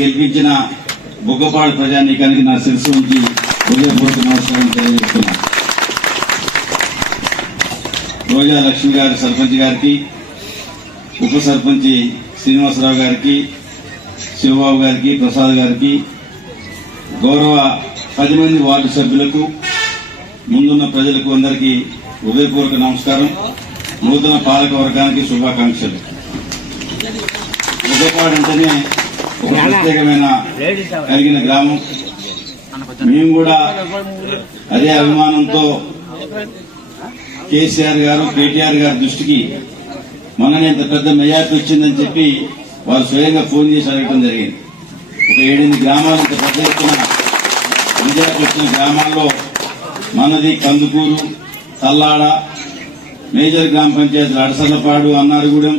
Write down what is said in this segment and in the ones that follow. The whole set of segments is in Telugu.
గెలిపించిన బుగ్గపాడు ప్రజానీకానికి నా శిరస్సు నుంచి హృదయపూర్వక నమస్కారం తెలియజేస్తున్నా. రోజా లక్ష్మి గారి సర్పంచ్ గారికి, ఉప సర్పంచ్ శ్రీనివాసరావు గారికి, శివబాబు గారికి, ప్రసాద్ గారికి, గౌరవ 10 మంది వార్డు సభ్యులకు, ముందున్న ప్రజలకు అందరికీ హృదయపూర్వక నమస్కారం. నూతన పాలక వర్గానికి శుభాకాంక్షలు. బుగ్గపాడు అంటేనే ఒక ప్రత్యేకమైన కలిగిన గ్రామం. మేము కూడా అదే అభిమానంతో కేసీఆర్ గారు, కేటీఆర్ గారి దృష్టికి మొన్ననే ఇంత పెద్ద మెజార్టీ వచ్చిందని చెప్పి వారు స్వయంగా ఫోన్ చేసి అడగడం జరిగింది. ఒక 7-8 గ్రామాలు ఇంత పెద్ద ఎత్తున మెజార్టీ వచ్చిన గ్రామాల్లో మనది కందుకూరు, తల్లాడ, మేజర్ గ్రామ పంచాయతీలు అడసలపాడు, అన్నారగూడెం,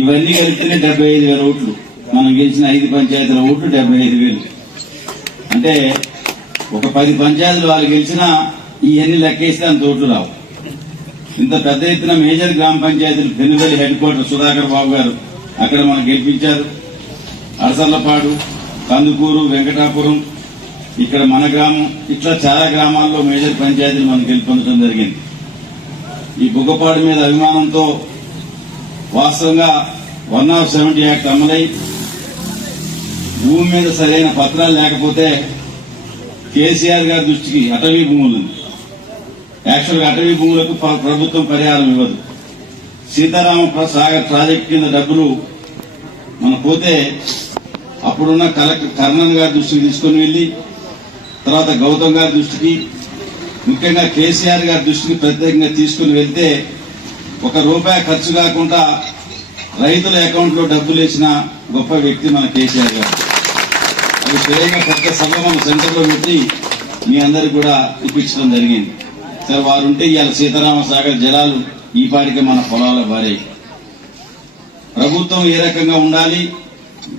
ఇవన్నీ కలిపితేనే 75,000 ఓట్లు. మనం గెలిచిన 5 పంచాయతీల ఓట్లు 75,000. అంటే ఒక 10 పంచాయతీలు వాళ్ళు గెలిచినా ఇవన్నీ లెక్కేస్తే అంత ఓట్లు రావు. ఇంత పెద్ద ఎత్తున మేజర్ గ్రామ పంచాయతీలు పెనుగల్లి హెడ్ క్వార్టర్ సుధాకర్ బాబు గారు అక్కడ మనం గెలిపించారు. అడసర్లపాడు, కందుకూరు, వెంకటాపురం, ఇక్కడ మన గ్రామం, ఇట్లా చాలా గ్రామాల్లో మేజర్ పంచాయతీలు మనం గెలుపొందడం జరిగింది. ఈ బుగ్గపాడు మీద అభిమానంతో వాస్తవంగా 170 యాక్ట్ అమలై భూమి మీద సరైన పత్రాలు లేకపోతే కేసీఆర్ గారి దృష్టికి అటవీ భూములు, యాక్చువల్గా అటవీ భూములకు ప్రభుత్వం పరిహారం ఇవ్వదు. సీతారామ సాగర్ ప్రాజెక్టు కింద డబ్బులు మనం పోతే అప్పుడున్న కలెక్టర్ కర్ణన్ గారి దృష్టికి తీసుకుని వెళ్లి, తర్వాత గౌతమ్ గారి దృష్టికి, ముఖ్యంగా కేసీఆర్ గారి దృష్టికి ప్రత్యేకంగా తీసుకుని వెళ్తే ₹1 ఖర్చు కాకుండా రైతుల అకౌంట్ లో డబ్బులు వేసిన గొప్ప వ్యక్తి మన కేసీఆర్ గారు. అది స్వయంగా పెద్ద సభ మన సెంటర్ లో పెట్టి మీ అందరికి కూడా ఇప్పించడం జరిగింది. సరే, వారుంటే ఇవాళ సీతారామ సాగర్ జలాలు ఈ పాటికి మన పొలాల బారాయి. ప్రభుత్వం ఏ రకంగా ఉండాలి,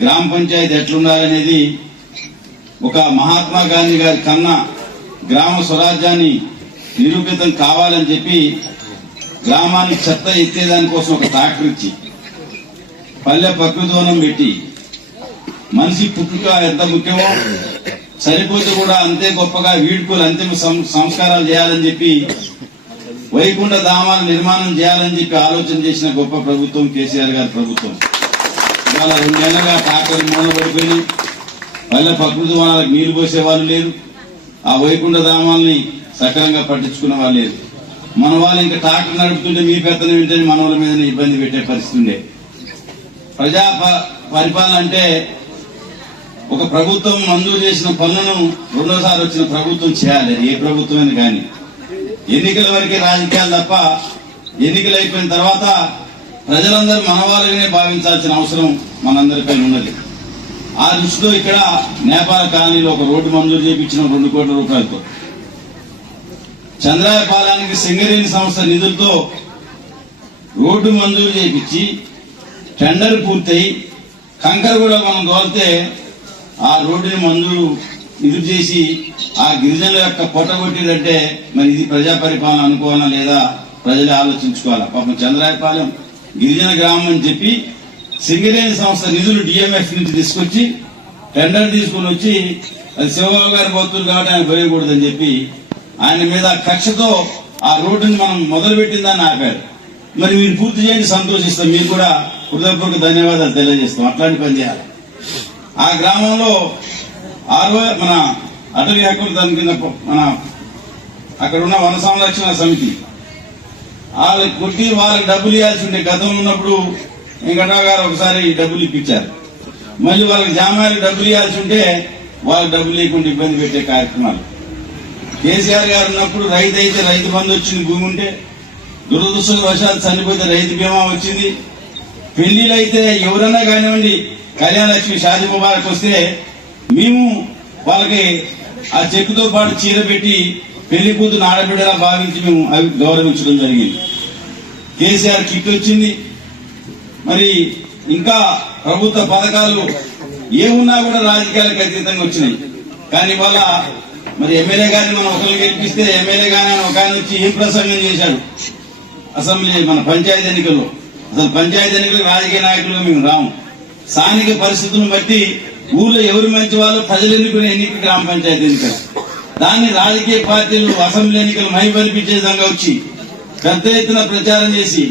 గ్రామ పంచాయతీ ఎట్లుండాలనేది ఒక మహాత్మా గాంధీ గారి కన్నా గ్రామ స్వరాజ్యాన్ని నిరూపితం కావాలని చెప్పి గ్రామానికి చెత్త ఎత్తేదానికోసం ఒక ట్రాక్టర్ ఇచ్చి, పల్లె ప్రకృతివనం పెట్టి, మనిషి పుట్టుక ఎంత ముఖ్యమో చనిపోతే కూడా అంతే గొప్పగా వీడ్కోలు, అంతిమ సంస్కారాలు చేయాలని చెప్పి వైకుంఠ ధామాల నిర్మాణం చేయాలని చెప్పి ఆలోచన చేసిన గొప్ప ప్రభుత్వం కేసీఆర్ గారి ప్రభుత్వం. ఇవాళ 2 నెలలుగా ట్రాక్టర్ మూలపడిపోయి పల్లె ప్రకృతి వనాలకు నీళ్లు పోసేవాళ్ళు లేరు. ఆ వైకుంఠ ధామాలని సక్రమంగా పట్టించుకునే వాళ్ళు లేరు. మన వాళ్ళు ఇంకా ట్రాక్టర్ నడుపుతుంటే మీ పెత్తనం ఏంటని మన వాళ్ళ మీద ఇబ్బంది పెట్టే పరిస్థితి ఉండే. ప్రజా పరిపాలన అంటే ఒక ప్రభుత్వం మంజూరు చేసిన పనులను రెండోసారి వచ్చిన ప్రభుత్వం చేయాలి. ఏ ప్రభుత్వమైనా కానీ ఎన్నికల వరకే రాజకీయాలు తప్ప, ఎన్నికలు అయిపోయిన తర్వాత ప్రజలందరూ మన వాళ్ళనే భావించాల్సిన అవసరం మనందరిపై ఉన్నది. ఆ దృష్టిలో ఇక్కడ నేపాల కాలనీలో ఒక రోడ్డు మంజూరు చేయించిన ₹2 కోట్ల. చంద్రాయపాలెనికి సింగరేణి సంస్థ నిధులతో రోడ్డు మంజూరు చేయించి టెండర్ పూర్తయి కంకర కూడా మనం దోలితే ఆ రోడ్డుని మంజూరు నిధులు చేసి ఆ గిరిజనుల యొక్క పొట్టగొట్టిదంటే మరి ఇది ప్రజా పరిపాలన అనుకోవాలా లేదా ప్రజలు ఆలోచించుకోవాలా. పాపం చంద్రాయపాలెం గిరిజన గ్రామం అని చెప్పి సింగరేణి సంస్థ నిధులు డిఎంఎఫ్ నుంచి తీసుకొచ్చి టెండర్ తీసుకుని వచ్చి అది శివబాబు గారి భక్తులు కాబట్టి ఆయన పోయకూడదని చెప్పి ఆయన మీద కక్షతో ఆ రోడ్డుని మనం మొదలుపెట్టిన దాన్ని ఆపారు. మరి మీరు పూర్తి చేయండి, సంతోషిస్తాం. మీరు కూడా హృదయపూర్వక ధన్యవాదాలు తెలియజేస్తాం. అట్లాంటి పని చేయాలి. ఆ గ్రామంలో మన అటవీ హక్కులు దాని కింద మన అక్కడ ఉన్న వన సంరక్షణ సమితి వాళ్ళకి కొట్టి వాళ్ళకి డబ్బులు ఇవ్వాల్సి ఉంటే గతంలో ఉన్నప్పుడు వెంకటరావు గారు ఒకసారి డబ్బులు ఇప్పించారు. మళ్ళీ వాళ్ళకి జామాయిలకు డబ్బులు ఇవ్వాల్సి ఉంటే వాళ్ళకి డబ్బులు లేకుండా ఇబ్బంది పెట్టే కార్యక్రమాలు. కేసీఆర్ గారు ఉన్నప్పుడు రైతు అయితే రైతు బంధు వచ్చింది, భూమి ఉంటే దురదృష్టవశాలు చనిపోతే రైతు బీమా వచ్చింది. పెళ్లిళ్ళు అయితే ఎవరన్నా కానివ్వండి, కళ్యాణ లక్ష్మి షాదీ ముబారక్ వస్తే మేము వాళ్ళకి ఆ చెక్కుతో పాటు చీర పెట్టి పెళ్లి కూతురు ఆడబిడ్డలా భావించి మేము అవి గౌరవించడం జరిగింది. కేసీఆర్ కిట్ వచ్చింది. మరి ఇంకా ప్రభుత్వ పథకాలు ఏమున్నా కూడా రాజకీయాలకు అతీతంగా వచ్చినాయి. కానీ ఇవాళ మరి ఎమ్మెల్యే గారిని మనం ఒకరు గెలిపిస్తే ఎమ్మెల్యే గాని ఒక ఆయన వచ్చి ఏం ప్రసంగం చేశాడు అసెంబ్లీ మన పంచాయతీ ఎన్నికల్లో. అసలు పంచాయతీ ఎన్నికలకు రాజకీయ నాయకులుగా మేము రాము. స్థానిక పరిస్థితులను బట్టి ఊర్లో ఎవరు మంచి వాళ్ళు ప్రజలు ఎన్నుకునే ఎన్నిక గ్రామ పంచాయతీ ఎన్నికలు. దాన్ని రాజకీయ పార్టీలు అసెంబ్లీ ఎన్నికలు మైపరిపించే విధంగా వచ్చి పెద్ద ఎత్తున ప్రచారం చేసి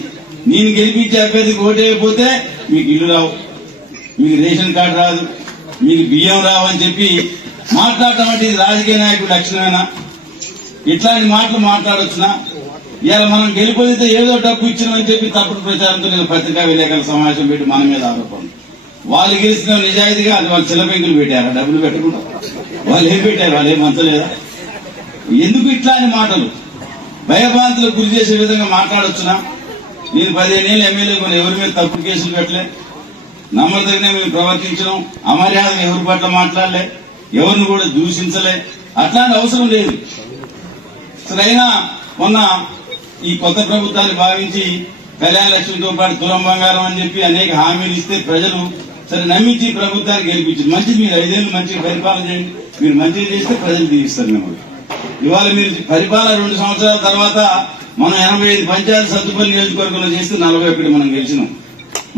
నేను గెలిపించే అభ్యర్థికి ఓటేయకపోతే మీకు ఇల్లు రావు, మీకు రేషన్ కార్డు రాదు, మీకు బియ్యం రావు అని చెప్పి మాట్లాడటం అంటే ఇది రాజకీయ నాయకుడు లక్షణమేనా? ఇట్లాంటి మాటలు మాట్లాడొచ్చునా? ఇలా మనం గెలిపోతే ఏదో డబ్బు ఇచ్చినామని చెప్పి తప్పుడు ప్రచారంతో నేను పత్రికా విలేకరుల సమావేశం పెట్టి మన మీద ఆరోపణ. వాళ్ళు గెలిచిన నిజాయితీగా అది వాళ్ళు చిల్లబెంకులు పెట్టారు, డబ్బులు పెట్టకుండా వాళ్ళు ఏం పెట్టారు, వాళ్ళు ఏం మంచలేదా? ఎందుకు ఇట్లాంటి మాటలు భయభ్రాంతులకు గురి చేసే విధంగా మాట్లాడొచ్చునా? నేను 15 ఏళ్ళు ఎమ్మెల్యే కొన్ని ఎవరి మీద తప్పుడు కేసులు పెట్టలే, నమ్మదగిన మేము ప్రవర్తించడం, అమర్యాదగా ఎవరి పట్ల మాట్లాడలే, ఎవరిని కూడా దూషించలే, అట్లాంటి అవసరం లేదు. సరైనా మొన్న ఈ కొత్త ప్రభుత్వాన్ని భావించి కళ్యాణ లక్ష్మితో పాటు తులం బంగారం అని చెప్పి అనేక హామీలు ఇస్తే ప్రజలు సరే నమ్మించి ప్రభుత్వాన్ని గెలిపించారు. మంచిది, మీరు 5 ఏళ్ళు మంచిగా పరిపాలన చేయండి, మీరు మంచిగా చేస్తే ప్రజలు దీవిస్తారు మిమ్మల్ని. ఇవాళ మీరు పరిపాలన 2 సంవత్సరాల తర్వాత మనం 85 పంచాయతీ సత్తుపల్లి నియోజకవర్గంలో చేస్తే 41 మనం గెలిచినాం.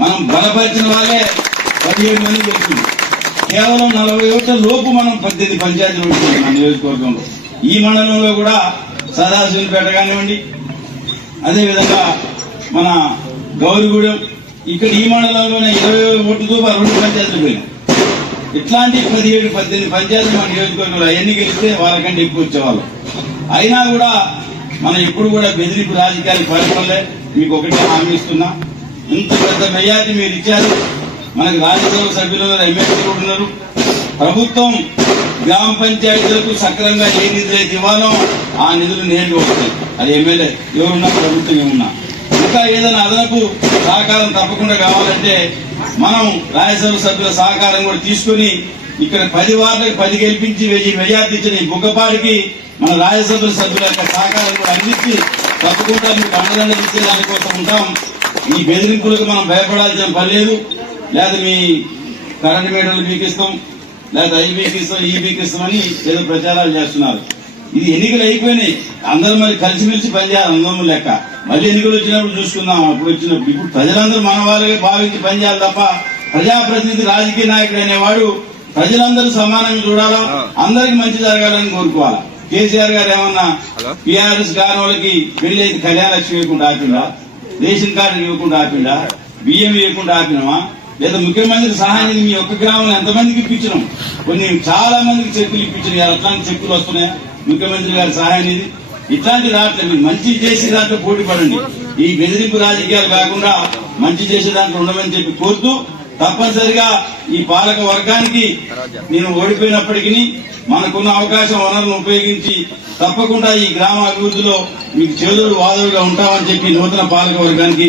మనం బలపరిచిన వాళ్ళే 17 మంది గెలిచినాం. కేవలం 40 ఓట్ల లోపు మనం 18 పంచాయతీలు ఉంటున్నాం మన నియోజకవర్గంలో. ఈ మండలంలో కూడా సదాశివపేట కానివ్వండి, అదేవిధంగా మన గౌరిగూడెం, ఇక్కడ ఈ మండలంలోనే 20 ఓట్లతో 2 పంచాయతీలు పోయినాం. ఇట్లాంటి 17-18 పంచాయతీలు మన నియోజకవర్గంలో అవన్నీ గెలిస్తే వాళ్ళకంటే ఎక్కువ వచ్చేవాళ్ళు. అయినా కూడా మనం ఎప్పుడు కూడా బెదిరింపు రాజకీయాలు పాల్గొనలే. మీకు ఒకటే హామీ ఇస్తున్నా, ఇంత పెద్ద మెజార్టీ మీరు ఇచ్చారు, మనకు రాజ్యసభ సభ్యులు ఎమ్మెల్యేలు ఉన్నారు. ప్రభుత్వం గ్రామ పంచాయతీలకు సక్రమంగా ఏ నిధులు అయితే ఇవ్వాలో ఆ నిధులు నేరుగా వస్తాయి. అది ఎమ్మెల్యే ఎవరున్నా ప్రభుత్వం ఏమున్నా. ఇంకా ఏదైనా అదనపు సహకారం తప్పకుండా కావాలంటే మనం రాజ్యసభ సభ్యుల సహకారం కూడా తీసుకుని ఇక్కడ 10 వార్డులకు 10 గెలిపించి 1000 మెజార్టీ ఇచ్చిన ఈ బుగ్గపాడికి మన రాజ్యసభ సభ్యుల యొక్క సహకారం కూడా అందించి తప్పకుండా మీకు అండదండలు ఇచ్చే దానికోసం ఉంటాం. ఈ బెదిరింపులకు మనం భయపడాల్సిన పని లేదు. లేదా మీ కరెంట్ మీటర్లు బీకిస్తాం, లేదా అవి బీకిస్తాం, ఈ బీకిస్తామని ఏదో ప్రచారాలు చేస్తున్నారు. ఇది ఎన్నికలు అయిపోయినాయి, అందరూ మరి కలిసిమెలిసి పనిచేయాలి, అందరం లెక్క. మళ్ళీ ఎన్నికలు వచ్చినప్పుడు చూసుకుందాం. అప్పుడు వచ్చినప్పుడు ఇప్పుడు ప్రజలందరూ మన వాళ్ళగా భావించి పనిచేయాలి తప్ప ప్రజాప్రతినిధి రాజకీయ నాయకుడు అనేవాడు ప్రజలందరూ సమానంగా చూడాలా, అందరికి మంచి జరగాలని కోరుకోవాలా. కేసీఆర్ గారు ఏమన్నా టీఆర్ఎస్ కాని వాళ్ళకి పెళ్లి అయితే కళ్యాణ లక్ష్మి ఇవ్వకుండా ఆపిండా, రేషన్ కార్డు ఇవ్వకుండా ఆపిండా, బియ్యం ఇవ్వకుండా ఆపినామా? లేదా ముఖ్యమంత్రికి సహాయం మీ ఒక్క గ్రామంలో ఎంతమందికి ఇప్పించినాం? కొన్ని చాలా మందికి చెక్కులు ఇప్పించినాయి. అట్లాంటి చెక్కులు వస్తున్నాయా ముఖ్యమంత్రి గారి సహాయం? ఇది ఇట్లాంటి రావట్లేదు. మీరు మంచి చేసే దాంట్లో పోటీ పడండి. ఈ బెదిరింపు రాజకీయాలు కాకుండా మంచి చేసే దాంట్లో ఉండమని చెప్పి కోరుతూ, తప్పనిసరిగా ఈ పాలక వర్గానికి నేను ఓడిపోయినప్పటికీ మనకున్న అవకాశం వనరులను ఉపయోగించి తప్పకుండా ఈ గ్రామ అభివృద్ధిలో మీకు చేదోడు వాదోడుగా ఉంటామని చెప్పి నూతన పాలక వర్గానికి